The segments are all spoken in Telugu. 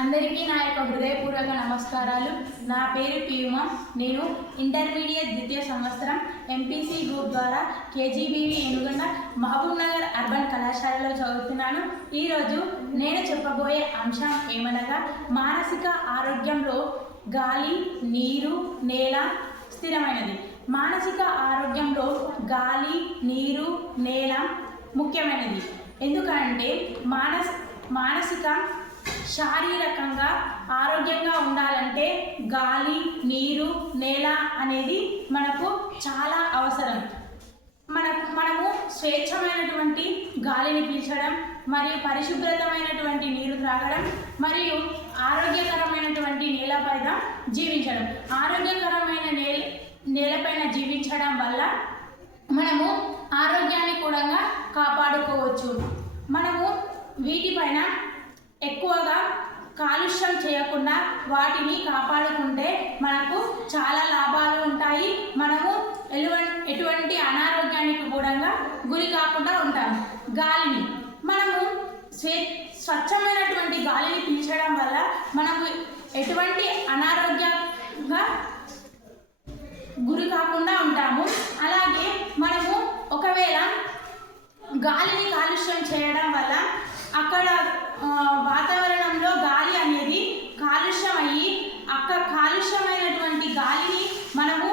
అందరికీ నా యొక్క హృదయపూర్వక నమస్కారాలు. నా పేరు పియుమ. నేను ఇంటర్మీడియట్ ద్వితీయ సంవత్సరం ఎంపీసీ గ్రూప్ ద్వారా కేజీబీవీ ఎనుగొండ మహబూబ్ నగర్ అర్బన్ కళాశాలలో చదువుతున్నాను. ఈరోజు నేను చెప్పబోయే అంశం ఏమనగా మానసిక ఆరోగ్యంలో గాలి, నీరు, నేల స్థిరమైనది. మానసిక ఆరోగ్యంలో గాలి, నీరు, నేల ముఖ్యమైనది. ఎందుకంటే మానసిక శారీరకంగా ఆరోగ్యంగా ఉండాలంటే గాలి, నీరు, నేల అనేది మనకు చాలా అవసరం. మనము స్వేచ్ఛమైనటువంటి గాలిని పీల్చడం మరియు పరిశుభ్రతమైనటువంటి నీరు త్రాగడం మరియు ఆరోగ్యకరమైనటువంటి నేలపైన జీవించడం. ఆరోగ్యకరమైన నేలపైన జీవించడం వల్ల మనము ఆరోగ్యాన్ని కూడా కాపాడుకోవచ్చు. మనము వీటిపైన ఎక్కువగా కాలుష్యం చేయకుండా వాటిని కాపాడుకుంటే మనకు చాలా లాభాలు ఉంటాయి. మనము ఎటువంటి అనారోగ్యానికి కూడా గురి కాకుండా ఉంటాం. గాలిని మనము స్వచ్ఛమైనటువంటి గాలిని పీల్చడం వల్ల మనకు ఎటువంటి అనారోగ్యంగా గురి కాకుండా ఉంటాము. అలాగే మనము ఒకవేళ గాలిని కాలుష్యం చేయడం వల్ల అక్కడ వాతావరణంలో గాలి అనేది కాలుష్యం అయ్యి కాలుష్యమైనటువంటి గాలిని మనము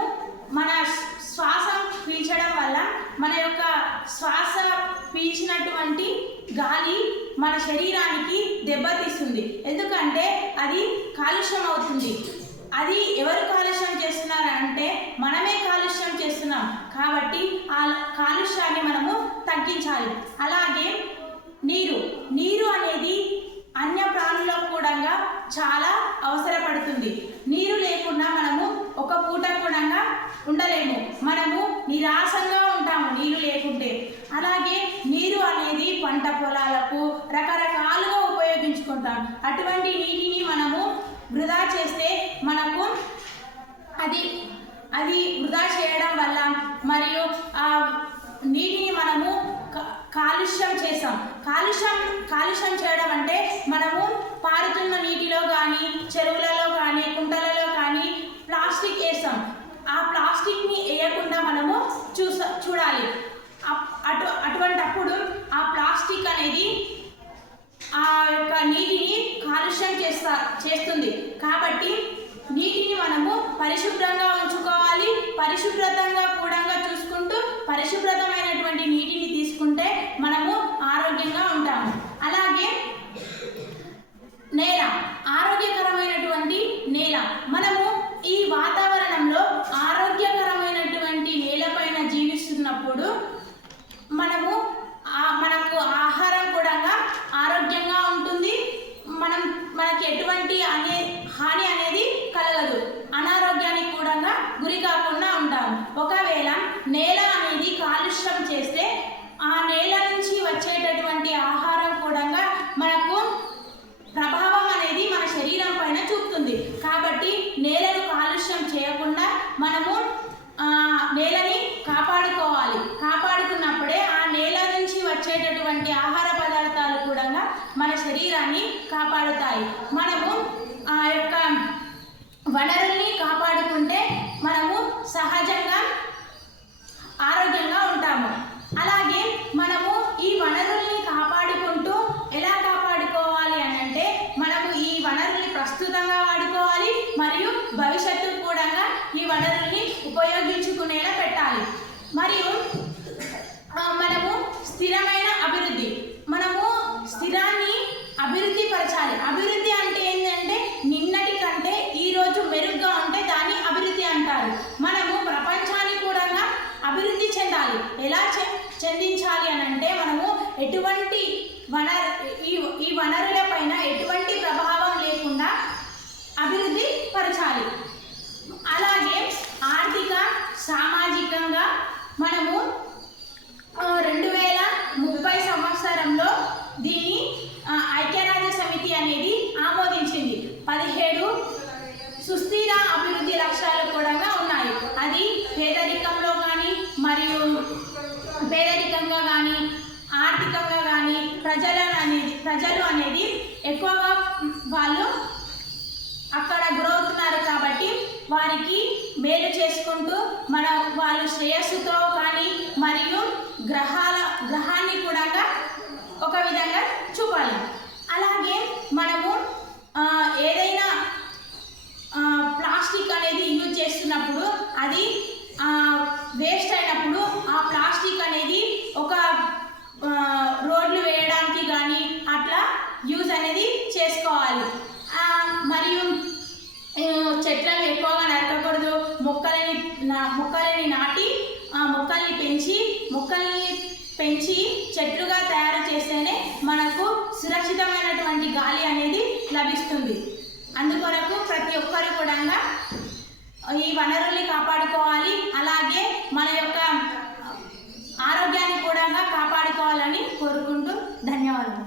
మన శ్వాస పీల్చడం వల్ల మన యొక్క శ్వాస పీల్చినటువంటి గాలి మన శరీరానికి దెబ్బతీస్తుంది. ఎందుకంటే అది కాలుష్యం అవుతుంది. అది ఎవరు కాలుష్యం చేస్తున్నారు అంటే మనమే కాలుష్యం చేస్తున్నాం. కాబట్టి ఆ కాలుష్యాన్ని మనము తగ్గించాలి. అలాగే నీరు అనేది అన్య ప్రాణులకు కూడా చాలా అవసరపడుతుంది. నీరు లేకుండా మనము ఒక పూట కూడా ఉండలేము. మనము నిరాశంగా ఉంటాము నీరు లేకుంటే. అలాగే నీరు అనేది పంట పొలాలకు రకరకాలుగా ఉపయోగించుకుంటాం. అటువంటి నీటిని మనము వృధా చేస్తే మనకు అది వృధా చేయడం వల్ల మరియు ఆ నీటిని మనము కాలుష్యం చేస్తాం. కాలుష్యం చేయడం అంటే మనము పారుతున్న నీటిలో కానీ, చెరువులలో కానీ, కుంటలలో కానీ ప్లాస్టిక్ వేస్తాం. ఆ ప్లాస్టిక్ని వేయకుండా మనము చూడాలి. అటువంటప్పుడు ఆ ప్లాస్టిక్ అనేది ఆ యొక్క నీటిని కాలుష్యం చేస్తుంది. కాబట్టి నీటిని మనము పరిశుభ్రంగా ఉంచుకోవాలి. పరిశుభ్రతంగా కూడా చూసుకుంటూ పరిశుభ్రతమైనటువంటి నీటిని తీసుకుంటే మనము ఆరోగ్యంగా ఉంటాము. అలాగే నేల, ఆరోగ్యకరమైనటువంటి నేల. మనము ఈ వాతావరణంలో ఆరోగ్యకరమైనటువంటి నేలపైన జీవిస్తున్నప్పుడు మనకు ఆహారం కూడా ఆరోగ్యంగా ఉంటుంది. మనకి ఎటువంటి హాని అనేది కలగదు. అనారోగ్యానికి కూడా గురి కాకుండా ఉంటాము. ఒకవేళ నేల అనేది కాలుష్యం చేస్తే ఆ నేల నుంచి వచ్చేటటువంటి ఆహారం కూడా మనకు ప్రభావం అనేది మన శరీరం పైన చూపుతుంది. కాబట్టి నేలను కాలుష్యం చేయకుండా మనము నేలని కాపాడుకోవాలి. కాపాడుకున్నప్పుడే ఆ నేల నుంచి వచ్చేటటువంటి ఆహార పదార్థాలు కూడా మన శరీరాన్ని కాపాడుతాయి. మనము ఆ యొక్క వనరుల్ని కాపాడుకుంటే మనము సహజంగా ఆరోగ్యంగా ఉంటాము. అలాగే మనము ఈ వనరుల్ని కాపాడుకుంటూ ఎలా కాపాడుకోవాలి అంటే మనము ఈ వనరుల్ని ప్రస్తుతంగా వాడుకోవాలి మరియు భవిష్యత్తుకు కూడా ఈ వనరుల్ని ఉపయోగించుకునేలా పెట్టాలి. మరియు మనము స్థిరమైన అభివృద్ధి, మనము స్థిరాన్ని అభివృద్ధి పరచాలి. అభివృద్ధి అంటే ఏంటంటే నిన్నటి కంటే ఈరోజు మెరుగ్గా ఉంటే దాన్ని అభివృద్ధి అంటారు. మనము ప్రపంచాన్ని కూడా అభివృద్ధి చెందాలి. ఎలా చెందించాలి అని అంటే మనము ఎటువంటి ఈ వనరుల పైన ఎటువంటి ప్రభావం లేకుండా అభివృద్ధి పరచాలి. అలాగే ఆర్థిక, సామాజికంగా మనము 2030 సంవత్సరంలో దీన్ని ఐక్యరాజ్య సమితి అనేది ఆమోదించింది. 17 సుస్థిర అభివృద్ధి లక్ష్యాలు కూడా ఉన్నాయి. అది పేదరికంలో కానీ మరియు పేదరికంగా కానీ ఆర్థికంగా కానీ ప్రజలు అనేది ఎక్కువగా వాళ్ళు అనేది చేసుకోవాలి. మరియు చెట్లను ఎక్కువగా నరకకూడదు. మొక్కలని నాటి మొక్కల్ని పెంచి చెట్లుగా తయారు చేస్తేనే మనకు సురక్షితమైనటువంటి గాలి అనేది లభిస్తుంది. అందుకొరకు ప్రతి ఒక్కరు కూడా ఈ వనరుల్ని కాపాడుకోవాలి. అలాగే మన యొక్క ఆరోగ్యాన్ని కూడా కాపాడుకోవాలని కోరుకుంటూ ధన్యవాదాలు.